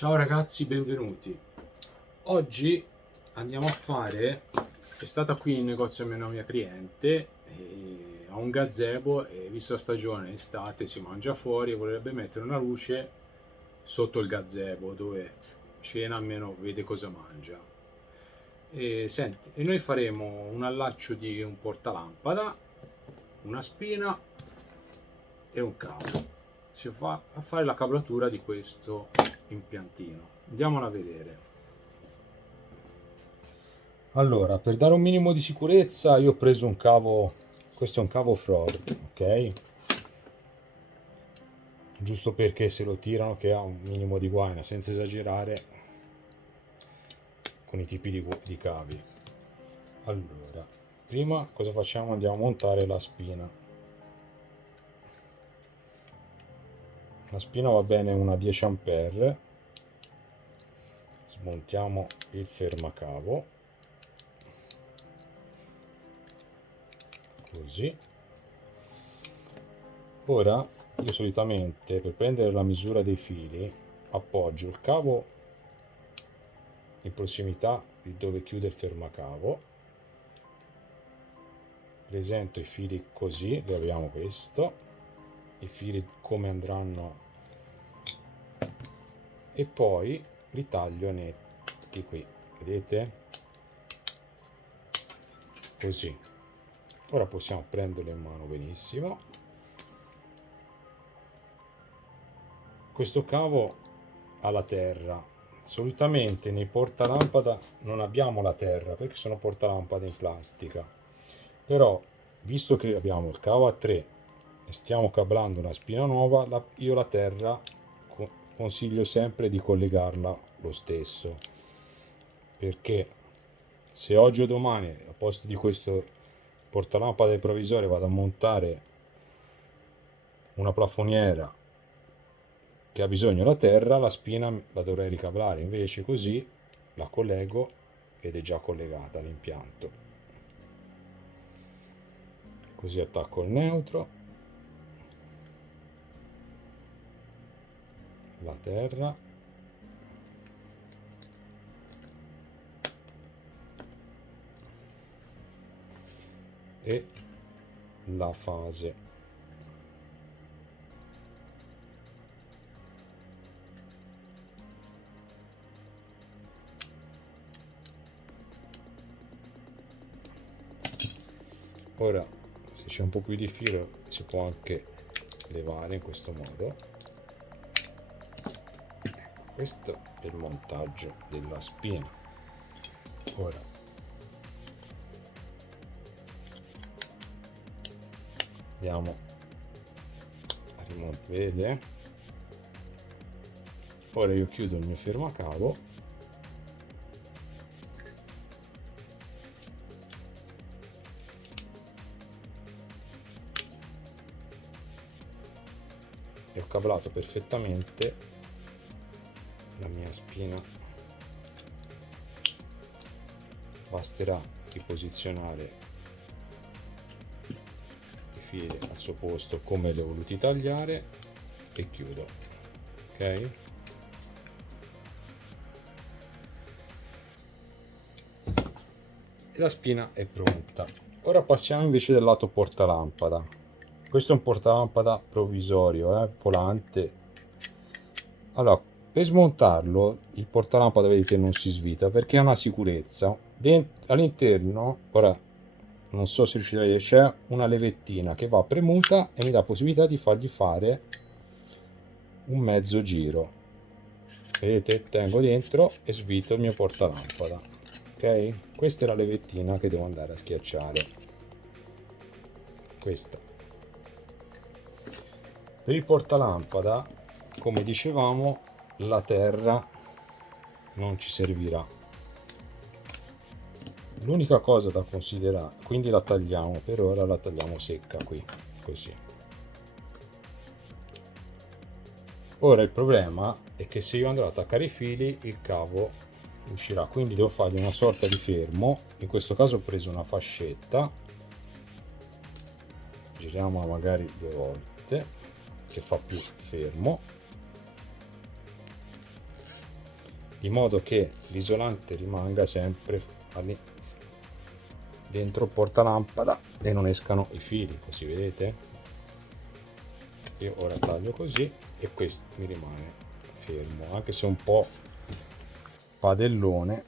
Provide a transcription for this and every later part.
Ciao ragazzi, benvenuti. Oggi andiamo a fare, è stata qui in negozio una mia cliente, ha un gazebo e visto la stagione estate si mangia fuori e vorrebbe mettere una luce sotto il gazebo dove cena almeno vede cosa mangia. E senti, e noi faremo un allaccio di un portalampada, una spina e un cavo. Si va a fare la cablatura di questo impiantino. Andiamola a vedere. Allora, per dare un minimo di sicurezza io ho preso un cavo, questo è un cavo Ford, ok? Giusto perché se lo tirano che ha un minimo di guaina, senza esagerare con i tipi di cavi. Allora, prima cosa facciamo? Andiamo a montare la spina. La spina va bene una 10 ampere. Smontiamo il fermacavo. Così. Ora io solitamente per prendere la misura dei fili appoggio il cavo in prossimità di dove chiude il fermacavo, presento i fili così, dove abbiamo questo, i fili come andranno e poi li taglio netti qui, vedete? Così. Ora possiamo prenderlo in mano benissimo. Questo cavo ha la terra. Solitamente nei portalampada non abbiamo la terra perché sono portalampade in plastica. Però, visto che abbiamo il cavo a 3 e stiamo cablando una spina nuova, io la terra consiglio sempre di collegarla lo stesso. Perché se oggi o domani, al posto di questo portalampade provvisorio, vado a montare una plafoniera che ha bisogno della terra, la spina la dovrei ricablare, invece così la collego ed è già collegata all'impianto. Così attacco il neutro, la terra e la fase. Ora, se c'è un po' più di filo, si può anche levare in questo modo. Questo è il montaggio della spina. Ora andiamo a rimontare, vedete? Ora io chiudo il mio fermacavo e ho cablato perfettamente la mia spina. Basterà di posizionare i fili al suo posto come li ho voluti tagliare e chiudo, ok? E la spina è pronta. Ora passiamo invece del lato portalampada. Questo è un portalampada provvisorio, volante. Allora, per smontarlo il portalampada vedete non si svita perché ha una sicurezza all'interno. Ora non so se riuscirete a vedere, c'è una levettina che va premuta e mi dà possibilità di fargli fare un mezzo giro, vedete, tengo dentro e svito il mio portalampada, ok? Questa è la levettina che devo andare a schiacciare, questa. Per il portalampada, come dicevamo, la terra non ci servirà. L'unica cosa da considerare, quindi la tagliamo, per ora la tagliamo secca qui, così. Ora il problema è che se io andrò ad attaccare i fili il cavo uscirà, quindi devo fargli una sorta di fermo. In questo caso ho preso una fascetta, giriamola magari 2 volte che fa più fermo, di modo che l'isolante rimanga sempre dentro il portalampada e non escano i fili, così vedete. Io ora taglio così e questo mi rimane fermo, anche se un po' padellone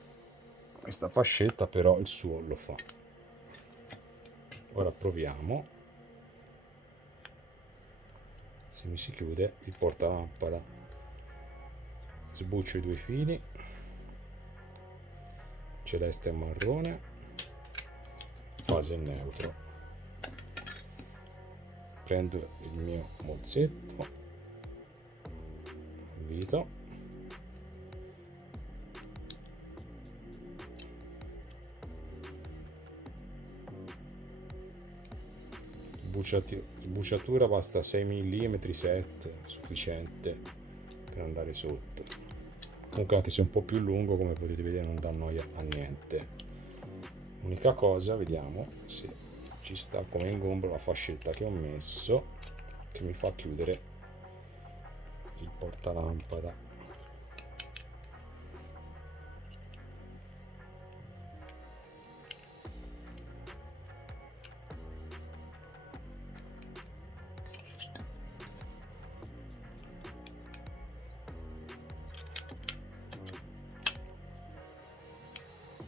questa fascetta, però il suo lo fa. Ora proviamo se mi si chiude il portalampada. Sbuccio i due fili, celeste e marrone, fase neutro. Prendo il mio morsetto, avvito, sbucciatura basta 6 mm, 7, sufficiente per andare sotto. Comunque anche se un po' più lungo, come potete vedere, non dà noia a niente. Unica cosa, vediamo se ci sta come ingombro la fascetta che ho messo, che mi fa chiudere il portalampada.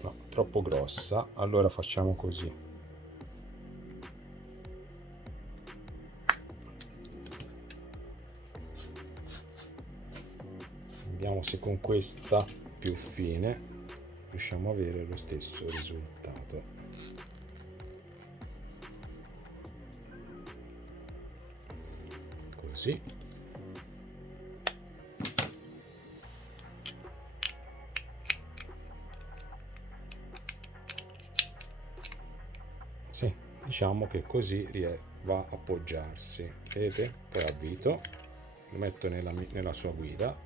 No, troppo grossa, allora facciamo così. Vediamo se con questa più fine riusciamo a avere lo stesso risultato. Così. Sì, diciamo che così va a appoggiarsi, vedete? Poi avvito, lo metto nella sua guida,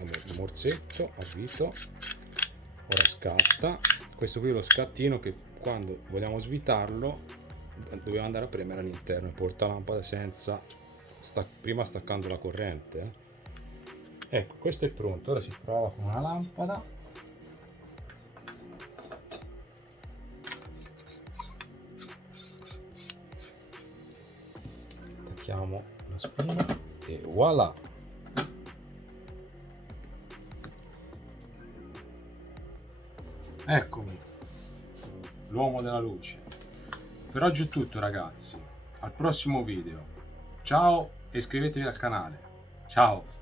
il morsetto, avvito, ora scatta. Questo qui è lo scattino che quando vogliamo svitarlo dobbiamo andare a premere all'interno il portalampada senza prima staccando la corrente. Ecco, questo è pronto. Ora si prova con una lampada. Attacchiamo la spina e voilà. Eccomi, l'uomo della luce. Per oggi è tutto, ragazzi. Al prossimo video. Ciao e iscrivetevi al canale. Ciao.